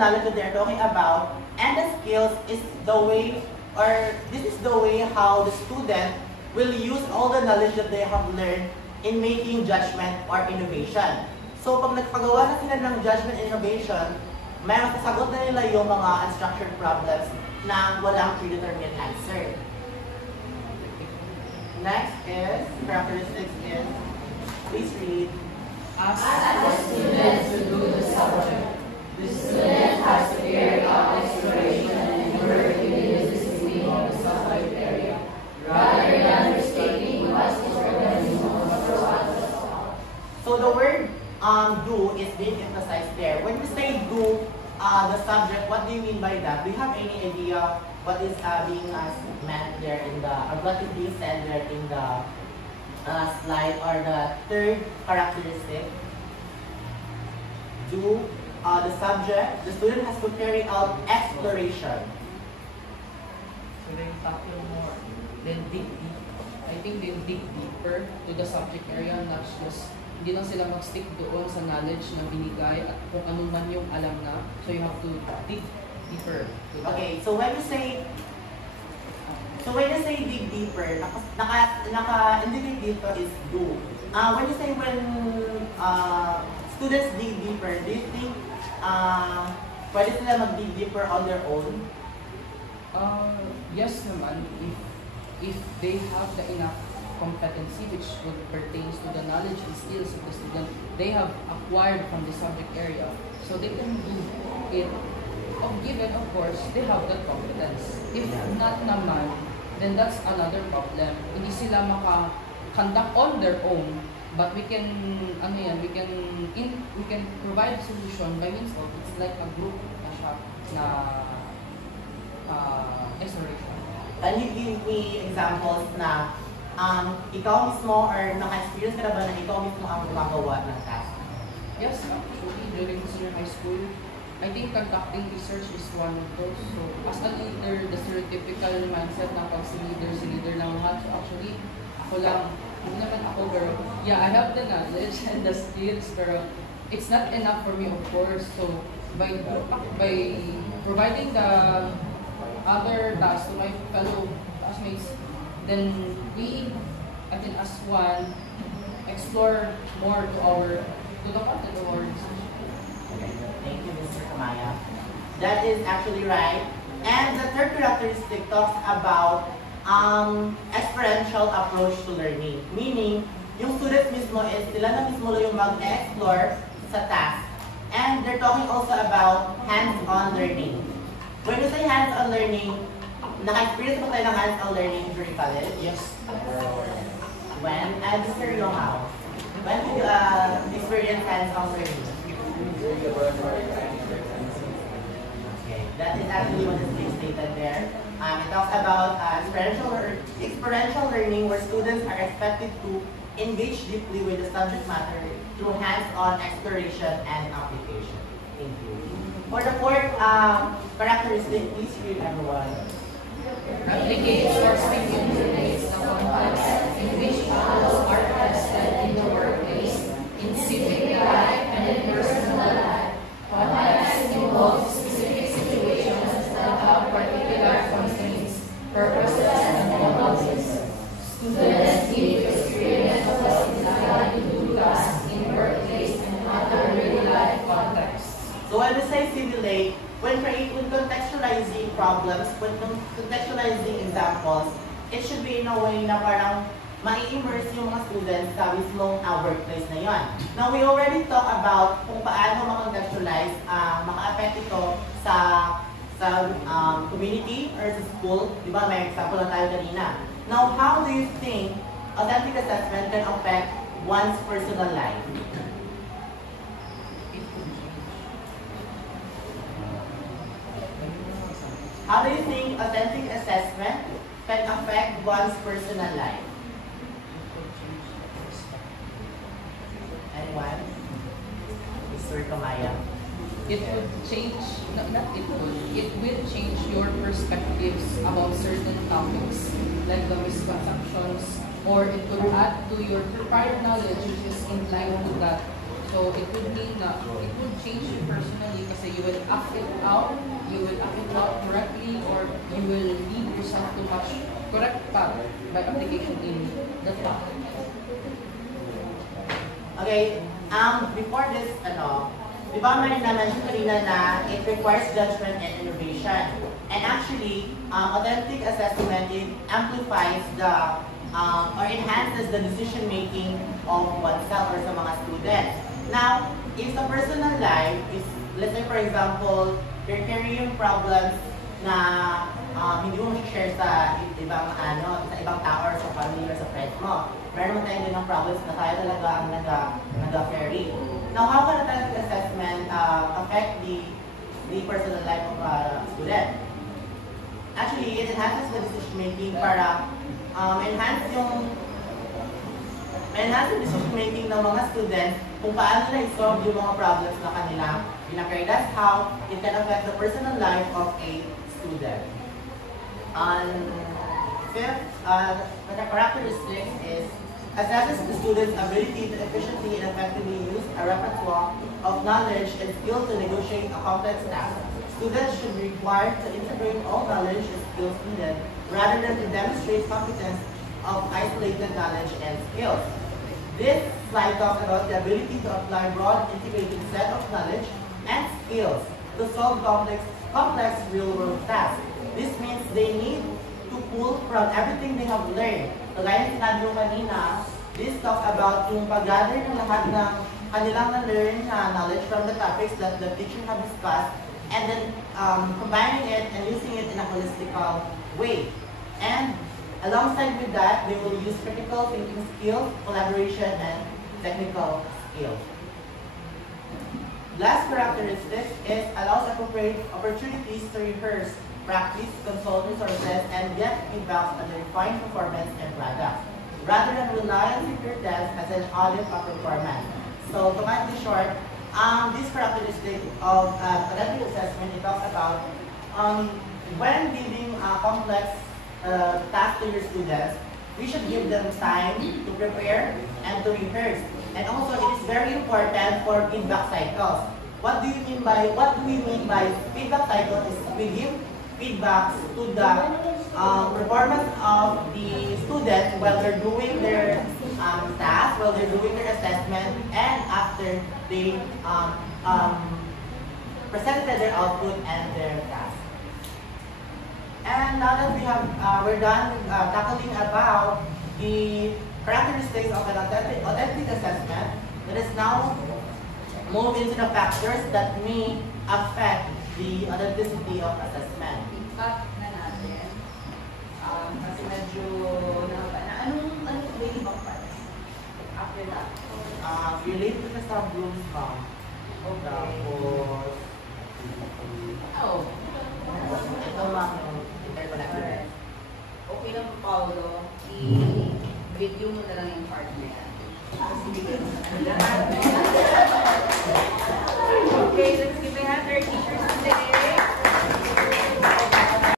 knowledge that they're talking about, and the skills is the way, or this is the way how the student will use all the knowledge that they have learned in making judgment or innovation. So pag nagpagawa na sila ng judgment and innovation, may masasagot na nila yung mga unstructured problems na walang predetermined answer. Next is, characteristics is, please read. Ask the student to do the subject. The student has to carry out exploration and work within the discipline of the subject area, rather than mistaking what is already known for what is taught. So the word do is being emphasized there. When we say do the subject, what do you mean by that? Do you have any idea what is being meant there in the, or what is being said there in the slide, or the third characteristic? Do the subject, the student has to carry out exploration. So they tackle more, then dig deep. I think they dig deeper to the subject area, not just, hindi lang sila mag-stick doon sa knowledge na binigay at kung ano man yung alam na. So you have to dig deeper to that. Okay, so when you say dig deeper, naka-indicate dito is do. When you say when students dig deeper, do you think pwede sila mag-dig deeper on their own? Yes naman, if they have the enough competency which would pertains to the knowledge and skills of the student they have acquired from the subject area, so they can do it, given of course they have that competence. If not naman, then that's another problem. Hindi sila maka-conduct on their own, but we can we can provide solution by means of, it's like a group na exploration. Can you give me examples na ikaw mismo or naka-experience ka na ba na ikaw mismo ang gumagawa ng task? Yes, actually, during senior high school, I think conducting research is one of those. So, as a leader, the stereotypical mindset na pag si leader lang lahat. So, actually, ako lang, hindi naman ako, pero yeah, I have the knowledge and the skills, pero it's not enough for me, of course. So, by providing the other tasks to my fellow classmates, then we, I think as one, explore more to the content of our research. Okay, thank you, Mr. Kamaya. That is actually right. And the third characteristic talks about experiential approach to learning. Meaning, yung students mismo is sila na mismo yung mag-explore sa task. And they're talking also about hands-on learning. When you say hands-on learning, naka-experience ba tayo ng hands-on learning during college? Yes. When? And Mr. Yohao, when did you experience hands-on learning? Okay, that is actually what is being stated there. It talks about experiential learning where students are expected to engage deeply with the subject matter through hands-on exploration and application. Thank you. For the fourth characteristic, please read everyone. Replicates or simulates the context in which models are tested in the workplace, in civic life, and in personal life. Context involves specific situations that have particular constraints, purposes, and methods. Students need to experience what is designed to do tasks in workplace and other real-life contexts. So when we say simulate, when contextualizing problems, when contextualizing examples, it should be in a way na parang ma-immerse yung mga students sa mismong workplace na yun. Now, we already talked about kung paano ma-contextualize, maka-affect ito sa community or sa school. Diba, may example na tayo kanina. Now, how do you think authentic assessment can affect one's personal life? How do you think authentic assessment can affect one's personal life? Anyone? Mr. Kamaya? It would change, it will change your perspectives about certain topics, like the misconceptions, or it could add to your prior knowledge which is inclined to that So it would mean na it would change you personally kasi you will act it out, correctly, or you will lead yourself to much correct path by application in the topic. Okay, before this, di ba may na-mention kanina na it requires judgment and innovation. And actually, authentic assessment, it amplifies or enhances the decision-making of oneself or sa mga students. Now, if the personal life is, let's say for example, you're carrying problems na hindi mo share sa ibang tao or sa family or sa friends mo. Meron naman tayo din ng problems na tayo talaga ang nag-carry. Now, how can authentic assessment affect the personal life of a student? Actually, it enhances the decision-making para enhance yung decision-making ng mga students kung paano na i-solve yung mga problems na kanila pinaka-carry. That's how it can affect the personal life of a student. Fifth, the characteristic is assesses the student's ability to efficiently and effectively use a repertoire of knowledge and skill to negotiate a complex task. Students should be required to integrate all knowledge and skills needed rather than to demonstrate competence of isolated knowledge and skills. This slide talks about the ability to apply broad integrated set of knowledge and skills to solve complex real-world tasks. This means they need to pull from everything they have learned. Kagaya sinabi ko kanina, this talks about yung pag-gather ng lahat ng kanilang na-learn knowledge from the topics that the teacher have discussed and then combining it and using it in a holistical way. And alongside with that, they will use critical thinking skills, collaboration, and technical skills. Last characteristic is allows appropriate opportunities to rehearse, practice, consult resources, and get feedback on the refined performance and product, rather than rely on secret tests as an audit of performance. So to cut it short, this characteristic of authentic assessment, it talks about when giving complex tasks to your students, we should give them time to prepare and to rehearse. And also, it is very important for feedback cycles. What do we mean by feedback cycle? Is we give feedbacks to the performance of the students while they're doing their tasks, while they're doing their assessment, and after they presented their output and their task. And now that we're done tackling about the characteristics of an authentic assessment, let us now move into the factors that may affect the authenticity of assessment. I-cut na natin. Kasi medyo anong way ibang part? After that. Relate to the subgroups from. Okay. Tapos, ito lang yung interconnected. Okay lang po, Paolo. I-video mo na lang yung part na yan. Tapos ibigay mo sa kanila.